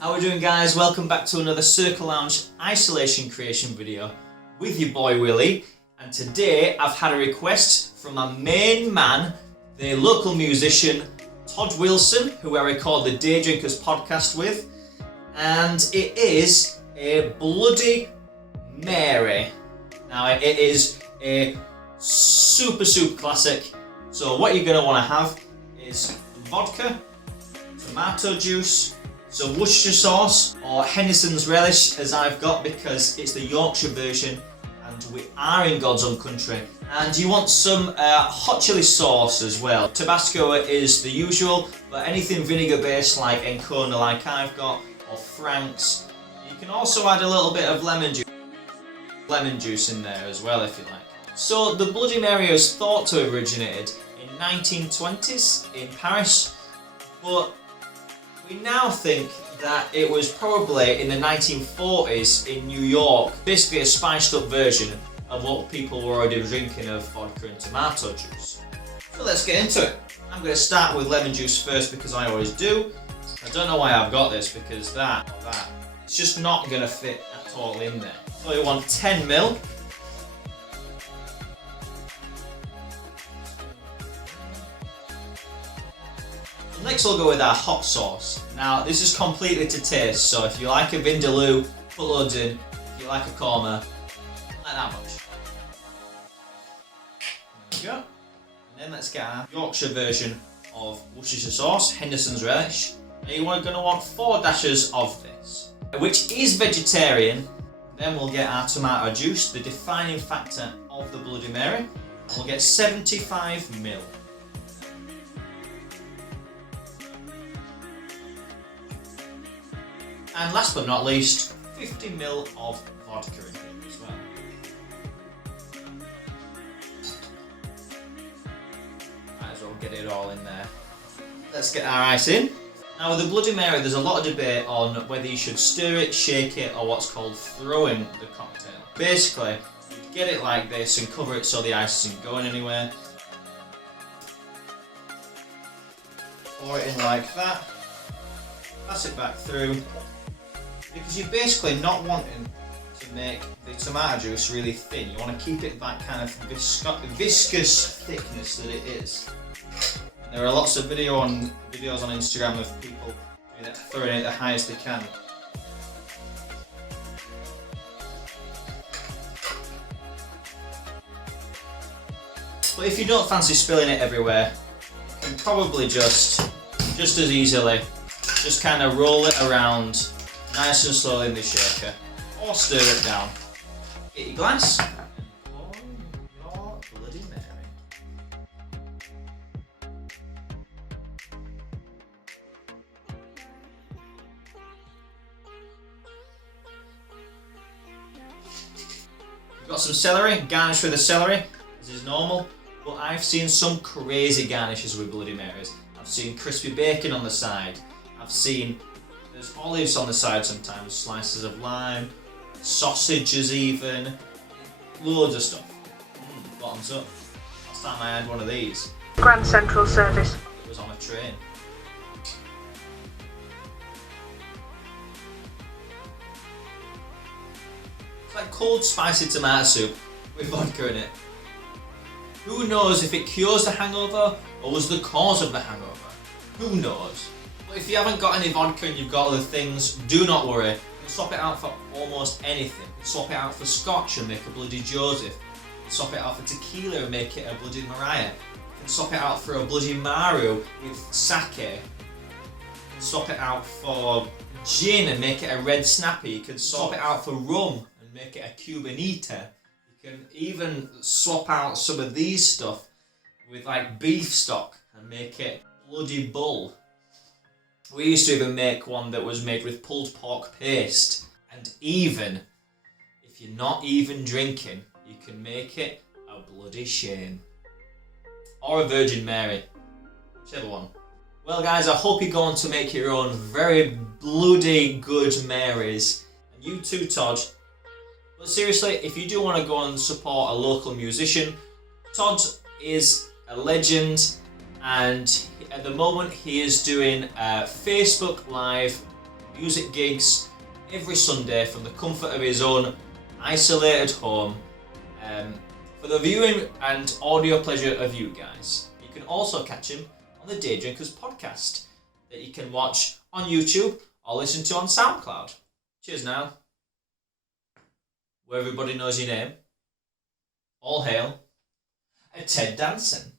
How are we doing, guys? Welcome back to another Circle Lounge isolation creation video with your boy Willie. And today I've had a request from my main man, the local musician Todd Wilson, who I record the Day Drinkers podcast with. And it is a Bloody Mary. Now it is a super classic. So what you're going to want to have is vodka, tomato juice, some Worcestershire sauce or Henderson's relish as I've got because it's the Yorkshire version and we are in God's own country. And you want some hot chili sauce as well. Tabasco is the usual, but anything vinegar based like Encona like I've got, or Frank's. You can also add a little bit of lemon juice in there as well if you like. So the Bloody Mary is thought to have originated in 1920s in Paris, but we now think that it was probably in the 1940s in New York, basically a spiced up version of what people were already drinking of vodka and tomato juice. So let's get into it. I'm going to start with lemon juice first because I always do. I don't know why I've got this because that, it's just not going to fit at all in there. So you want 10ml. Next we'll go with our hot sauce. Now this is completely to taste, so if you like a vindaloo, put loads in. If you like a korma, not that much. There we go. And then let's get our Yorkshire version of Worcestershire sauce, Henderson's relish. Now you are going to want 4 dashes of this, which is vegetarian. Then we'll get our tomato juice, the defining factor of the Bloody Mary. And we'll get 75ml. And last but not least, 50ml of vodka in here as well. Might as well get it all in there. Let's get our ice in. Now with the Bloody Mary, there's a lot of debate on whether you should stir it, shake it, or what's called throwing the cocktail. Basically, you get it like this and cover it so the ice isn't going anywhere. Pour it in like that. Pass it back through. Because you're basically not wanting to make the tomato juice really thin. You want to keep it that kind of viscous thickness that it is. And there are lots of videos on Instagram of people throwing it the highest they can. But if you don't fancy spilling it everywhere, you can probably just as easily just kind of roll it around nice and slowly in the shaker, or stir it down. Get your glass, and pour your Bloody Mary. We've got some celery, garnish with the celery, this is normal, but I've seen some crazy garnishes with Bloody Marys. I've seen crispy bacon on the side, I've seen there's olives on the side sometimes, slices of lime, sausages even, loads of stuff. Bottoms up. Last time I had one of these. Grand Central Service. It was on a train. It's like cold spicy tomato soup with vodka in it. Who knows if it cures the hangover or was the cause of the hangover? Who knows? But if you haven't got any vodka and you've got other things, do not worry. You can swap it out for almost anything. You can swap it out for scotch and make a Bloody Joseph. You can swap it out for tequila and make it a Bloody Mariah. You can swap it out for a Bloody Maru with sake. You can swap it out for gin and make it a red snappy. You can swap it out for rum and make it a Cubanita. You can even swap out some of these stuff with like beef stock and make it Bloody Bull. We used to even make one that was made with pulled pork paste. And even if you're not even drinking, you can make it a Bloody Shame. Or a Virgin Mary. Whichever one. Well guys, I hope you're going to make your own very bloody good Marys. And you too, Todd. But seriously, if you do want to go and support a local musician, Todd is a legend, and at the moment he is doing Facebook Live music gigs every Sunday from the comfort of his own isolated home for the viewing and audio pleasure of you guys. You can also catch him on the Day Drinkers podcast that you can watch on YouTube or listen to on SoundCloud. Cheers now. Where everybody knows your name. All hail Ted Danson.